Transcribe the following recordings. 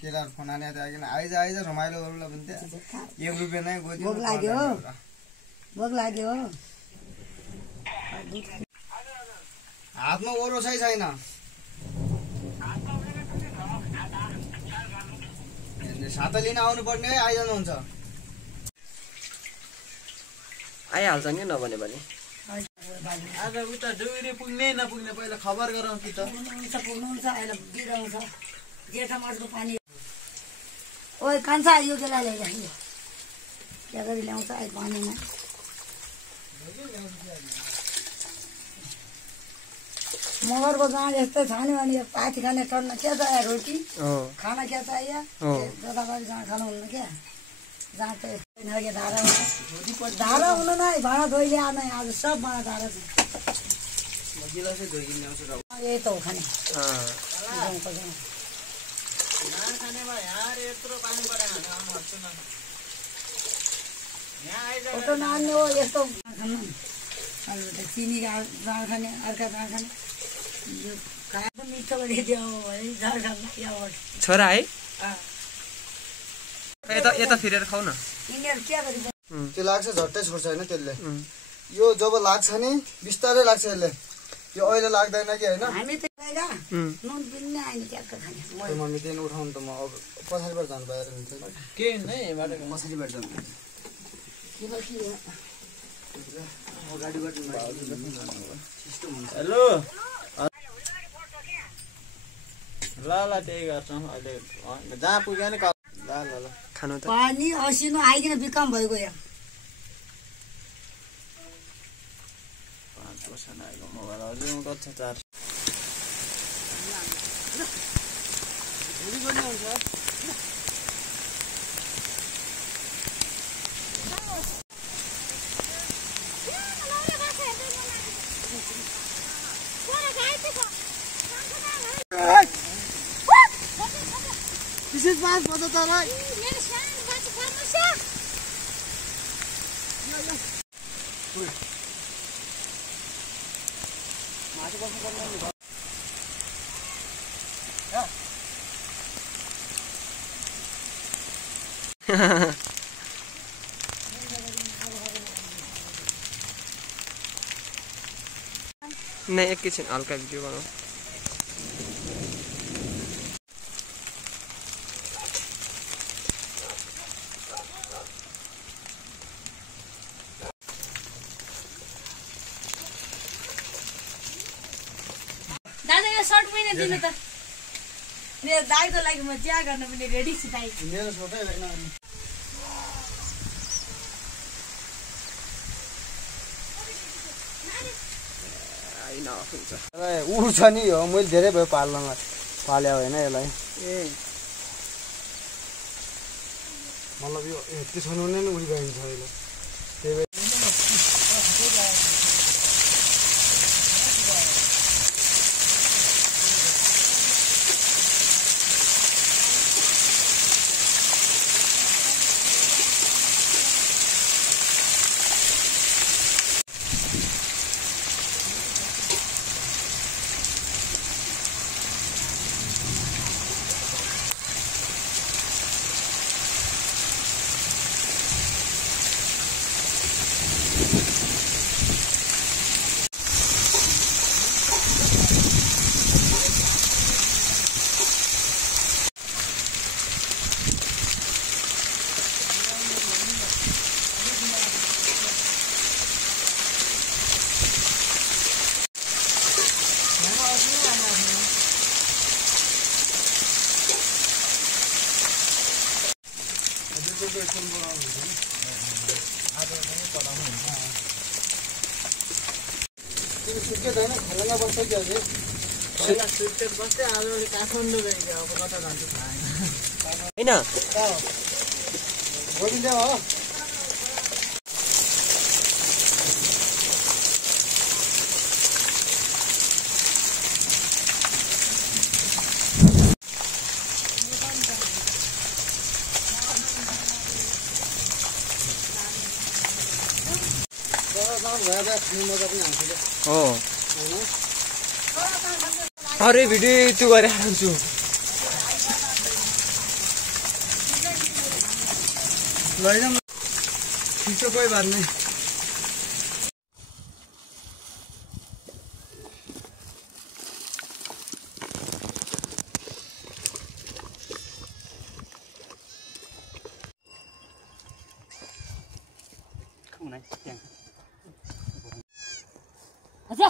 केटाहरु phone आने थियो आइज रमाइलो गरौँला भन्थे 1 रुपैयाँ नै गइदियो भोक लाग्यो हातमा ओरो छैन साता लिन आउनु पर्ने है आइजानुहुन्छ आइहाल्छ नि नभने पनि आज उता डुइरे पुग्ने नपुग्ने पहिला खबर गरौँ कि त पुग्नुहुन्छ अहिले बिराउँछ जेठा मासको पानी ओइ कान्छा यो केलाई ल्याइजा के गरी ल्याउँछ अहिले पानीमा मगरको गाँड यस्तै छ नि अनि पाथी खाने टर्न के छ रोटी खाना क्या चाहियो जताभावी जहाँ खानुहुन्न क्या जहाँ चाहिँ धारा हुनु नै भाँडा धोइले आएन आज सब भाँडा धारा छ यही त हो खाने फोटो नआन्ने हो यस्तो खानु चिनी जाँड खाने अर्का जाँड खाने यो खाएको मिठो गरिदियो भने जाँड खानु छोरा है यता फिरेर खाऊ न यिनीहरू के गरी त्यो लाग्छ झट्टै छोड्छ हैन त्यसले यो जब लाग्छ नि बिस्तारै लाग्छ यसले यो अहिले लाग्दैन कि हैन हामी त गएगा नुन बिन्ने आइन क्याक खाने मम्मी त्यही उठाउनु त म अब पछाडिबाट जानु पाएर हुन्छ के नै बाटो पछाडिबाट जानु हेलो ल त्यही गर्छौँ अहिले जहाँ पुग्यो नि ल खानु त पानी असिनो आइकिन बिकम भइगयो यहाँ 5 वर्ष आएको मोबाइल अझै कति छ charge This is my father Tarai. नहीं एकैछिन हल्का भिडियो बनाऊ दादा यो सर्ट पनि दिनु त मेरो दाइको लागि म चिया गर्न पनि रेडी छु दाइ मेरो छोटै हैन आइन हुन्छ उड्छ नि हो मैले धेरै भयो पाल्या होइन यसलाई मतलब यो यति छैन भने नि उडिगइन्छ अहिले त्यही हो अरे भिडियो त्यो गरेर आउँछु लैजाऊँ ठिक छ कोही बात नहीं अच्छा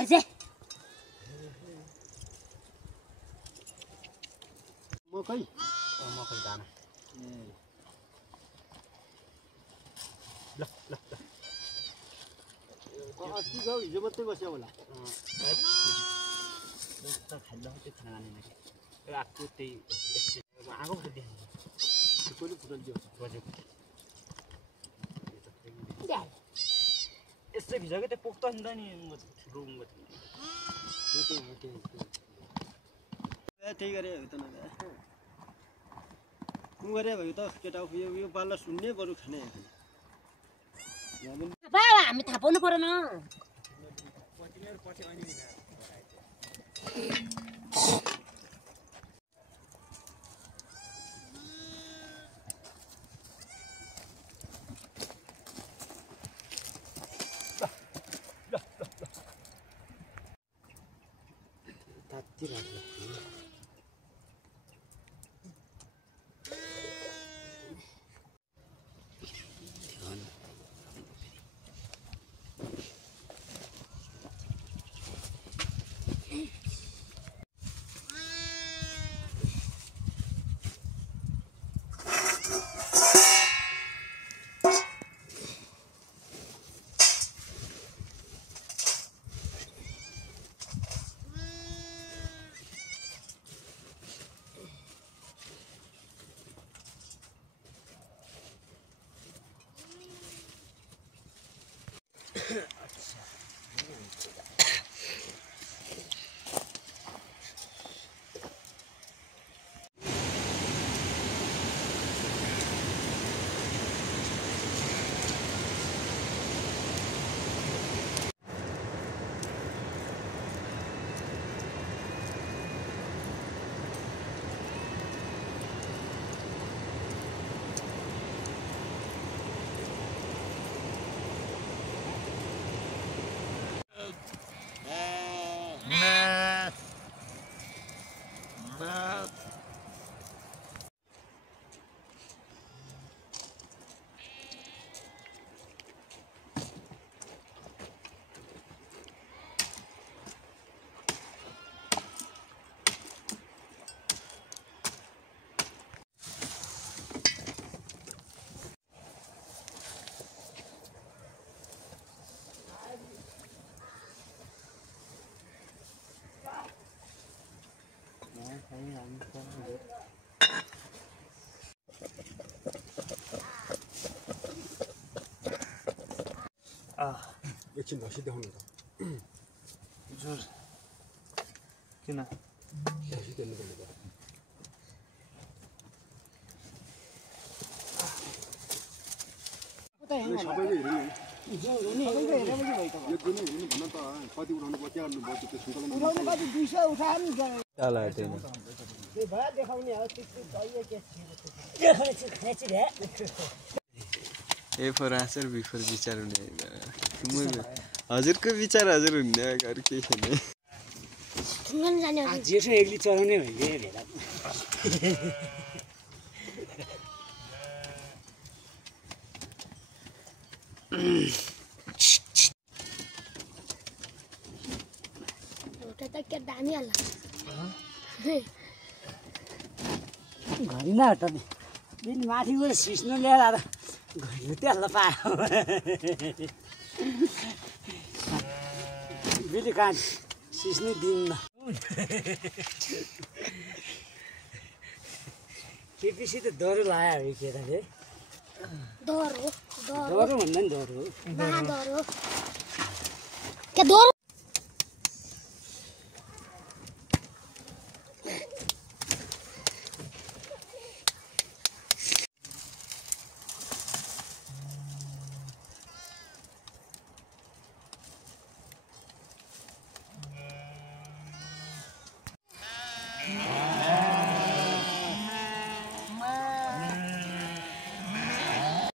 अझै मकै मकै दाना ल ल ल अस्ति गयो हिजो मात्रै बस्यो होला खाल्दा मात्रै खाना खाने आएको त्यही आगो पो देखाएको कहिले फुटल दियो बजेको यसै भिजाएको त्यो पोख्छ नि त नि रुममा त्यही गरे त उ गरे भयो त केटा यो बाल्ला सुन्ने बरु खाने हामी थाहा पाउनु परेन एकछिन भसी देखाउनु त जोर किन भसी देख्नु पर्ने भयो सबैले हेर्नु यो दिन हेर्नु भन्न त कति उठाउनु पर्छ त्यो सुन्तला कति 200 उठाए नि ताला हेर्नु त्यो भए देखाउने हो त्यस्तो दइए के ए फर आन्सर बिफोर विचार हुने हजुरको विचार हजुर हुने अरू केही छैन जेठो एक्लै चलाउने भइले भेला एउटा त के दामी होला घरि न त दिन माथिबाट सिस्नु ल्याएर आएर घरि त्यसलाई पायो बिली कान सिस्नु दिन्न केपिसी त डरो लाग्यो है केटाले डरो डरो भन्दा नि डरो डरो के डरो हिँडेर